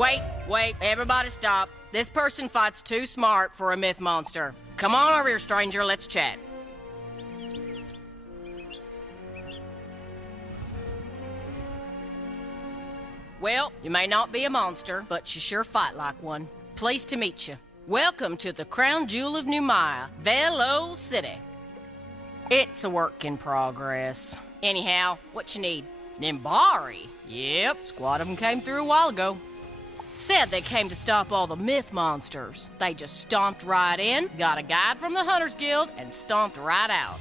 Wait, everybody stop. This person fights too smart for a myth monster. Come on over here, stranger, let's chat. Well, you may not be a monster, but you sure fight like one. Pleased to meet you. Welcome to the crown jewel of Numaya, Velo City. It's a work in progress. Anyhow, what you need? Nimbari? Yep, squad of them came through a while ago. Said they came to stop all the myth monsters. They just stomped right in, got a guide from the Hunters Guild, and stomped right out.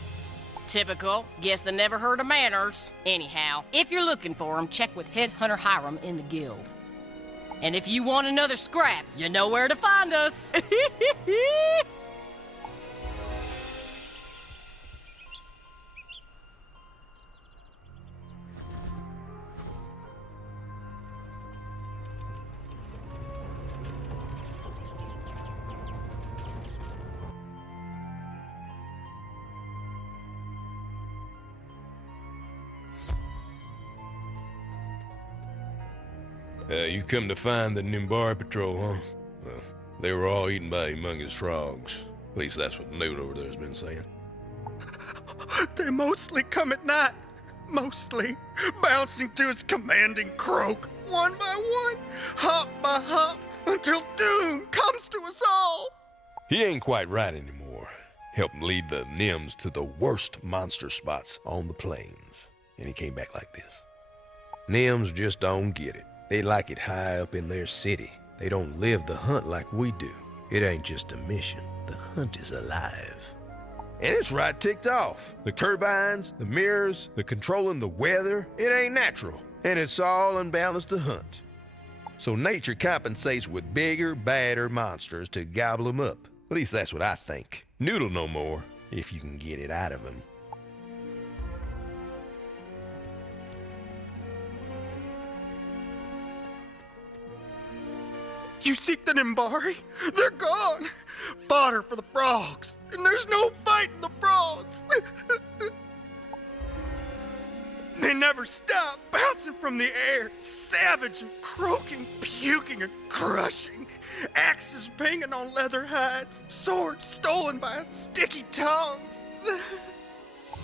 Typical. Guess they never heard of manners. Anyhow, if you're looking for them, check with Head Hunter Hiram in the guild. And if you want another scrap, you know where to find us. You come to find the Nimbari patrol, huh? Well, they were all eaten by humongous frogs. At least that's what the note over there has been saying. They mostly come at night. Mostly. Bouncing to his commanding croak. One by one. Hop by hop. Until doom comes to us all. He ain't quite right anymore. Helped lead the Nims to the worst monster spots on the plains. And he came back like this. Nims just don't get it. They like it high up in their city. They don't live the hunt like we do. It ain't just a mission. The hunt is alive. And it's right ticked off. The turbines, the mirrors, the controlling the weather, it ain't natural. And it's all unbalanced to hunt. So nature compensates with bigger, badder monsters to gobble them up. At least that's what I think. Noodle no more, if you can get it out of him. You seek the Nimbari? They're gone. Fodder for the frogs. And there's no fighting the frogs. They never stop, bouncing from the air, savage and croaking, puking and crushing. Axes banging on leather hides, swords stolen by sticky tongues.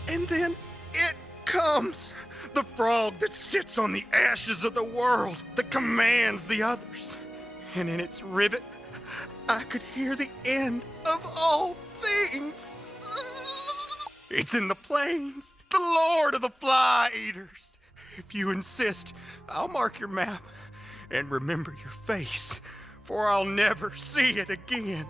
And then it comes. The frog that sits on the ashes of the world, that commands the others. And in its ribbit, I could hear the end of all things. It's in the plains, the lord of the fly eaters. If you insist, I'll mark your map and remember your face, for I'll never see it again.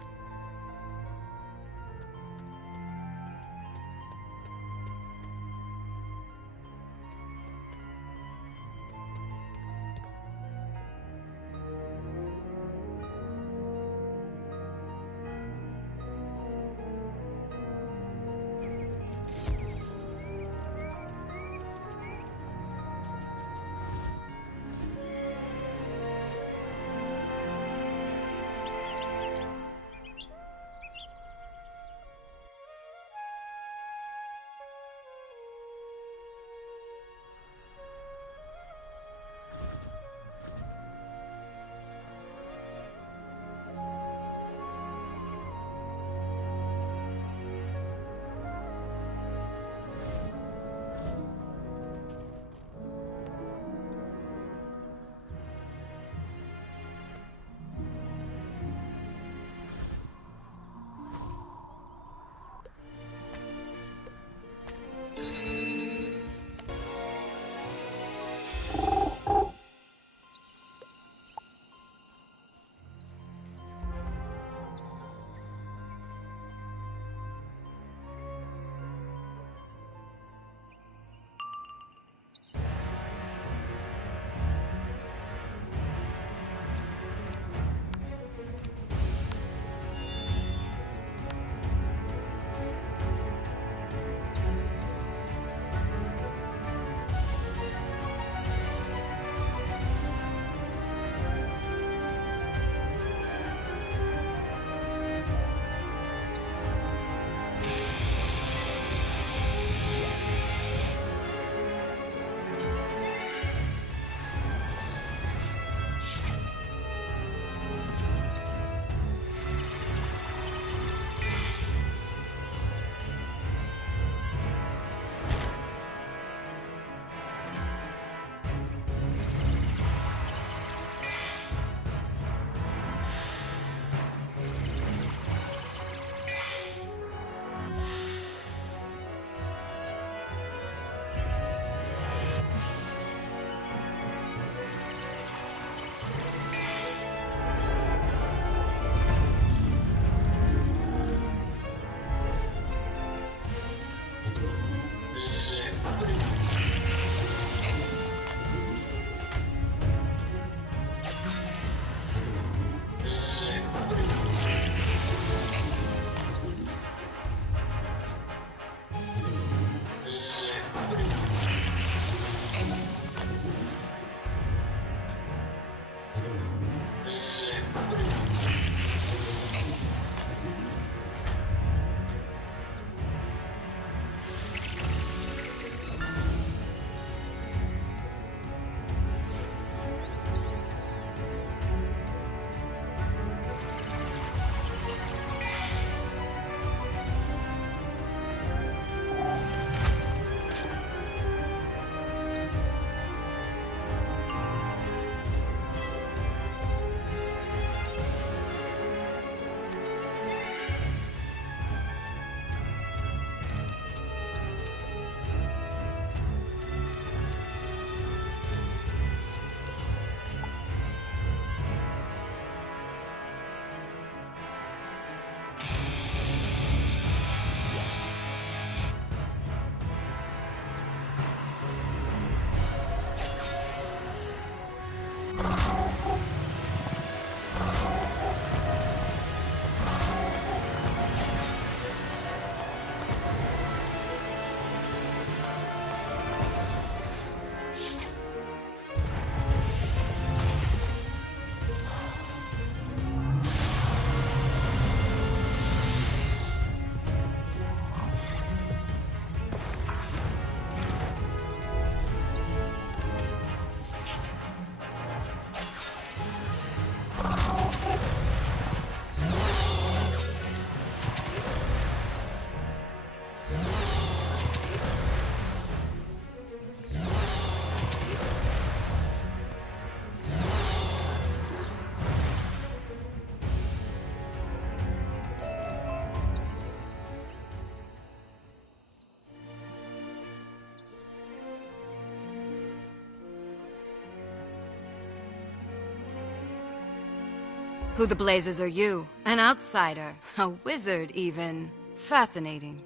Who the blazes are you? An outsider? A wizard, even? Fascinating.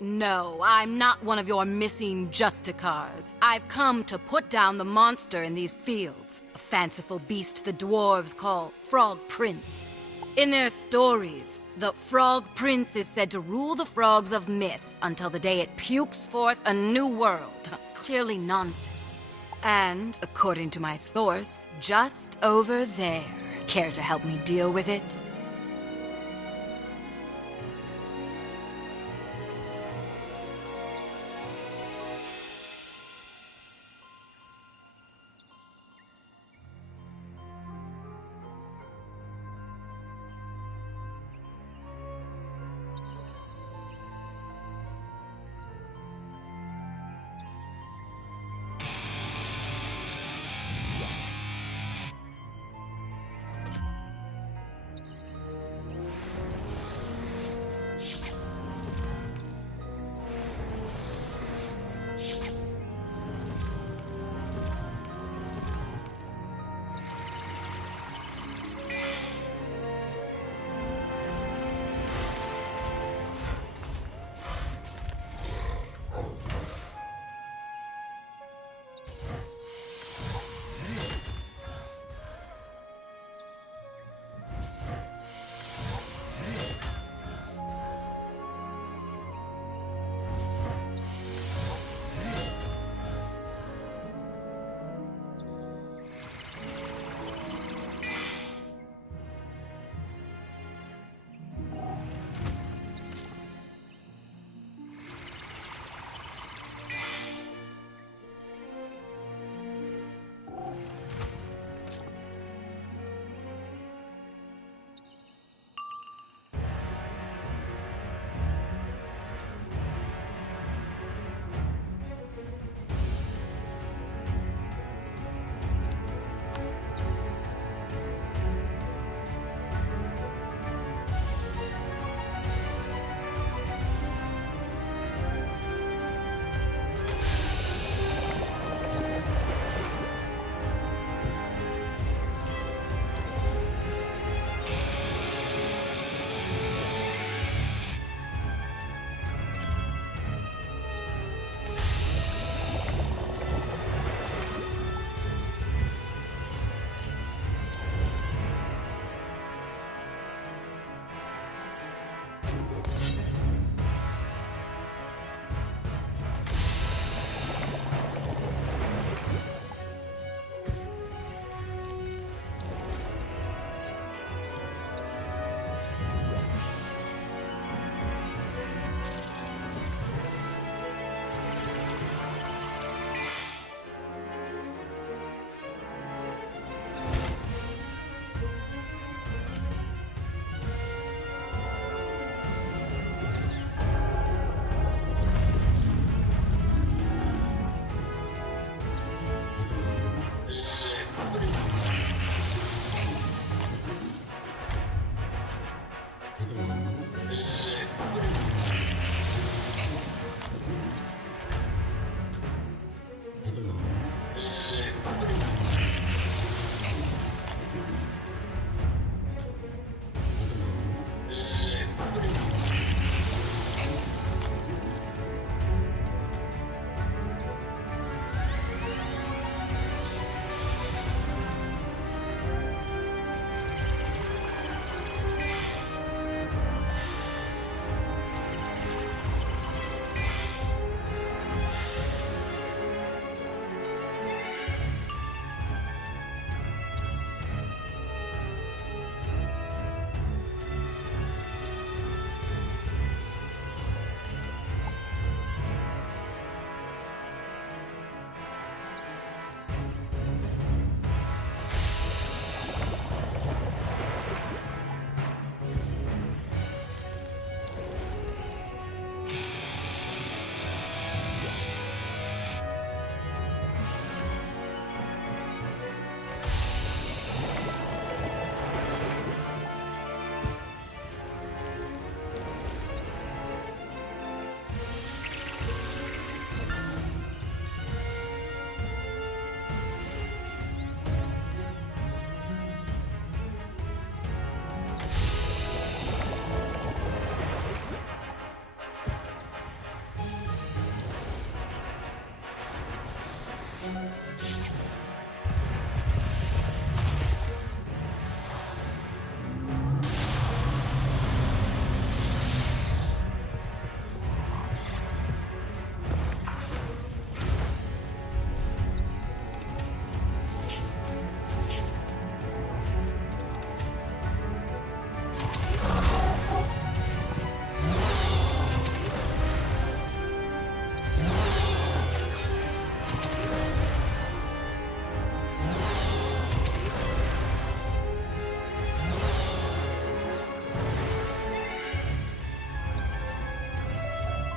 No, I'm not one of your missing Justicars. I've come to put down the monster in these fields. A fanciful beast the dwarves call Frog Prince. In their stories, the Frog Prince is said to rule the frogs of myth until the day it pukes forth a new world. Clearly nonsense. And, according to my source, just over there. Care to help me deal with it?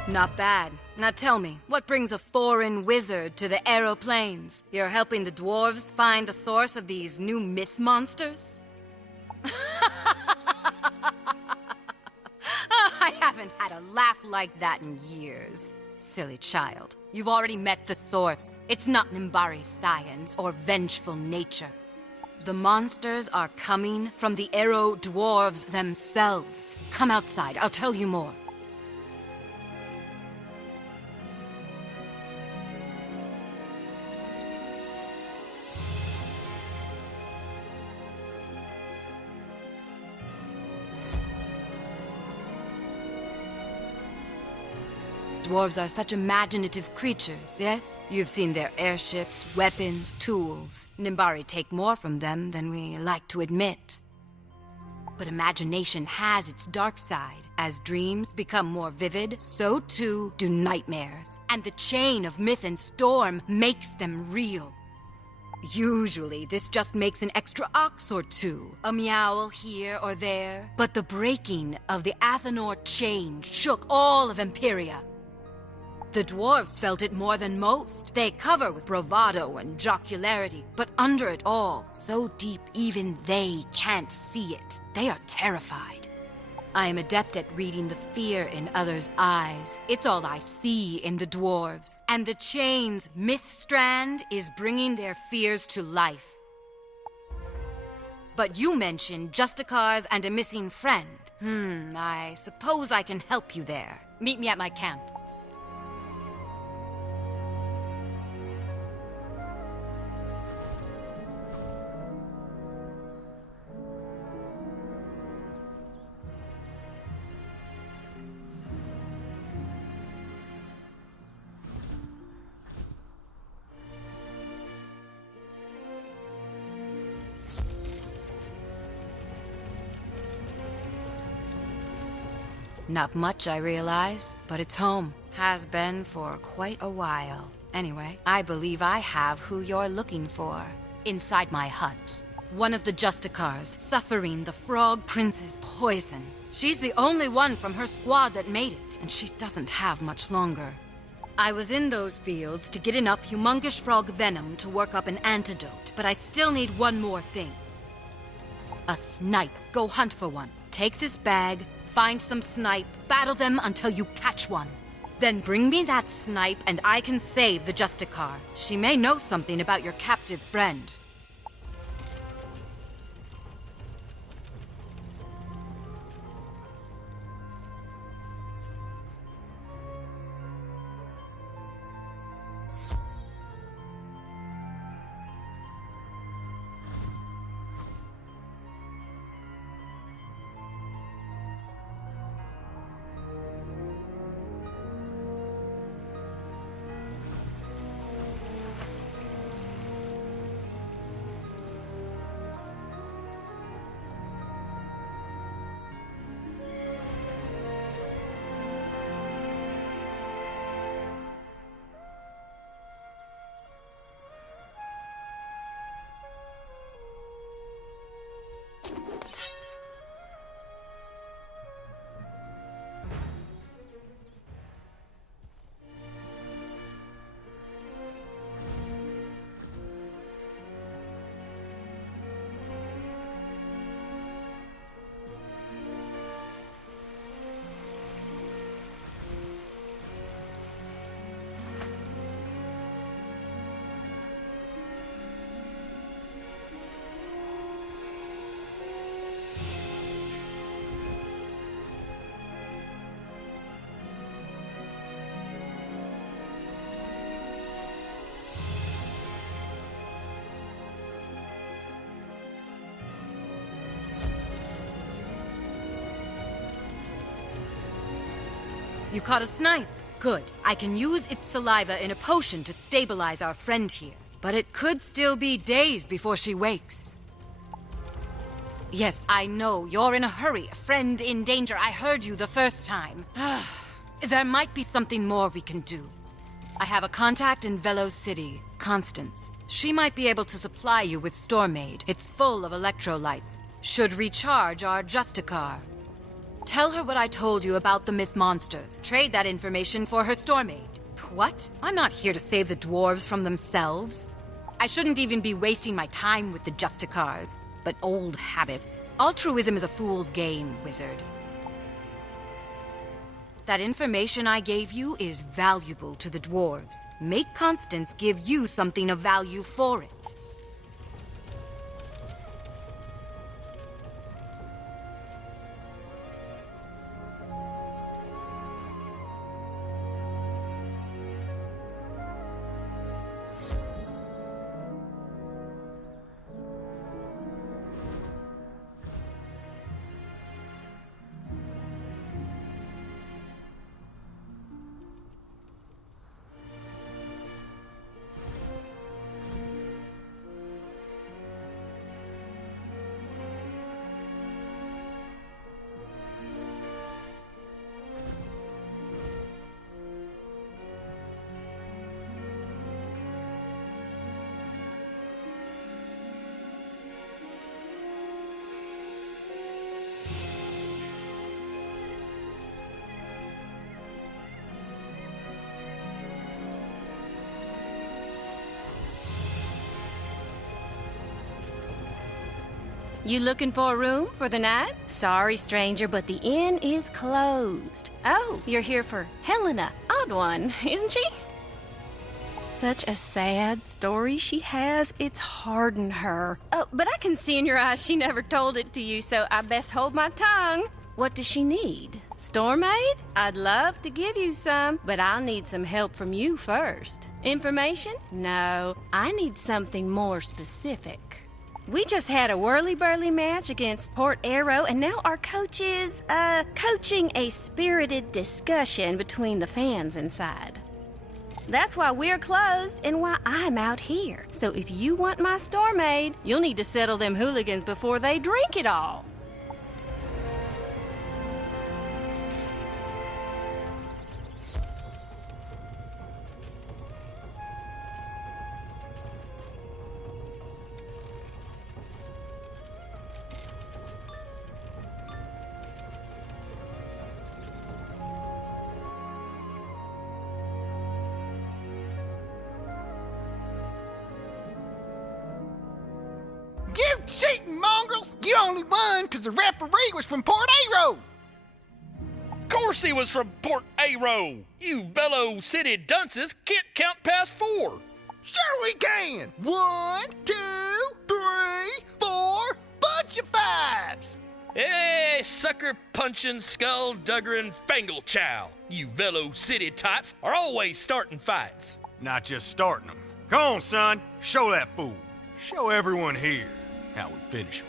Not bad. Now tell me, what brings a foreign wizard to the aeroplanes? You're helping the dwarves find the source of these new myth monsters? I haven't had a laugh like that in years. Silly child. You've already met the source. It's not Nimbari's science or vengeful nature. The monsters are coming from the Aero Dwarves themselves. Come outside, I'll tell you more. Dwarves are such imaginative creatures, yes? You've seen their airships, weapons, tools. Nimbari take more from them than we like to admit. But imagination has its dark side. As dreams become more vivid, so too do nightmares. And the chain of myth and storm makes them real. Usually, this just makes an extra ox or two, a meowl here or there. But the breaking of the Athenor chain shook all of Imperia. The dwarves felt it more than most. They cover with bravado and jocularity, but under it all, so deep even they can't see it. They are terrified. I am adept at reading the fear in others' eyes. It's all I see in the dwarves. And the chain's myth strand is bringing their fears to life. But you mentioned Justicars and a missing friend. I suppose I can help you there. Meet me at my camp. Not much, I realize, but it's home. Has been for quite a while. Anyway, I believe I have who you're looking for. Inside my hut. One of the Justicars, suffering the Frog Prince's poison. She's the only one from her squad that made it, and she doesn't have much longer. I was in those fields to get enough humongous frog venom to work up an antidote, but I still need one more thing. A snipe. Go hunt for one. Take this bag, find some snipe, battle them until you catch one. Then bring me that snipe and I can save the Justicar. She may know something about your captive friend. You caught a snipe. Good. I can use its saliva in a potion to stabilize our friend here. But it could still be days before she wakes. Yes, I know. You're in a hurry. A friend in danger. I heard you the first time. There might be something more we can do. I have a contact in Velo City, Constance. She might be able to supply you with Stormaid. It's full of electrolytes. Should recharge our Justicar. Tell her what I told you about the myth monsters. Trade that information for her store maid. What? I'm not here to save the dwarves from themselves. I shouldn't even be wasting my time with the Justicars, but old habits. Altruism is a fool's game, wizard. That information I gave you is valuable to the dwarves. Make Constance give you something of value for it. You looking for a room for the night? Sorry, stranger, but the inn is closed. Oh, you're here for Helena. Odd one, isn't she? Such a sad story she has. It's hardened her. Oh, but I can see in your eyes she never told it to you, so I best hold my tongue. What does she need? Store maid? I'd love to give you some, but I'll need some help from you first. Information? No, I need something more specific. We just had a whirly-burly match against Port Arrow, and now our coach is, coaching a spirited discussion between the fans inside. That's why we're closed and why I'm out here. So if you want my store maid, you'll need to settle them hooligans before they drink it all. You cheating mongrels! You only won because the referee was from Port Arrow! Of course he was from Port Arrow! You Velo City dunces can't count past 4! Sure we can! 1, 2, 3, 4, bunch of 5s! Hey, sucker punching, skull duggering fangle chow! You Velo City types are always starting fights. Not just starting them. Come on, son, show that fool. Show everyone here how we finish them.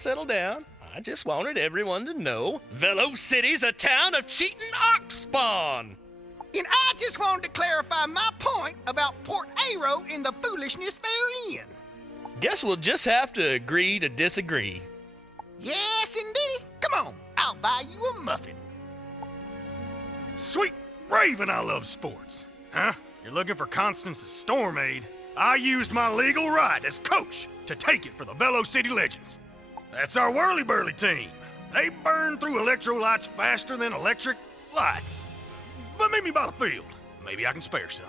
settle down. I just wanted everyone to know Velo City's a town of cheating ox spawn. And I just wanted to clarify my point about Port Aero and the foolishness they're in. Guess we'll just have to agree to disagree. Yes, indeed. Come on, I'll buy you a muffin. Sweet Raven, I love sports. Huh? You're looking for Constance's Stormaid? I used my legal right as coach to take it for the Velo City Legends. That's our whirly-burly team. They burn through electrolytes faster than electric lights. But meet me by the field. Maybe I can spare some.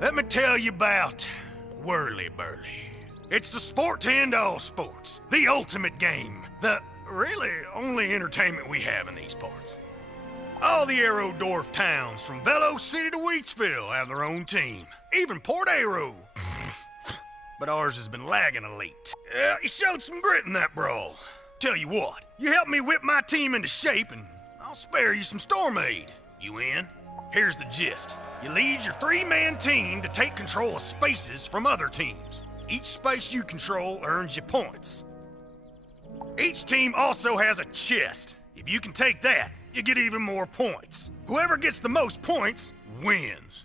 Let me tell you about Whirly-Burly. It's the sport to end all sports, the ultimate game, the really only entertainment we have in these parts. All the Aerodorf towns from Velo City to Wheatsville have their own team, even Port Aero. But ours has been lagging a late. You showed some grit in that brawl. Tell you what, you help me whip my team into shape and I'll spare you some Stormaid. You in? Here's the gist. You lead your 3-man team to take control of spaces from other teams. Each space you control earns you points. Each team also has a chest. If you can take that, you get even more points. Whoever gets the most points wins.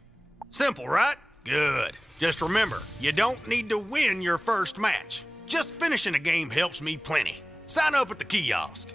Simple, right? Good. Just remember, you don't need to win your first match. Just finishing a game helps me plenty. Sign up at the kiosk.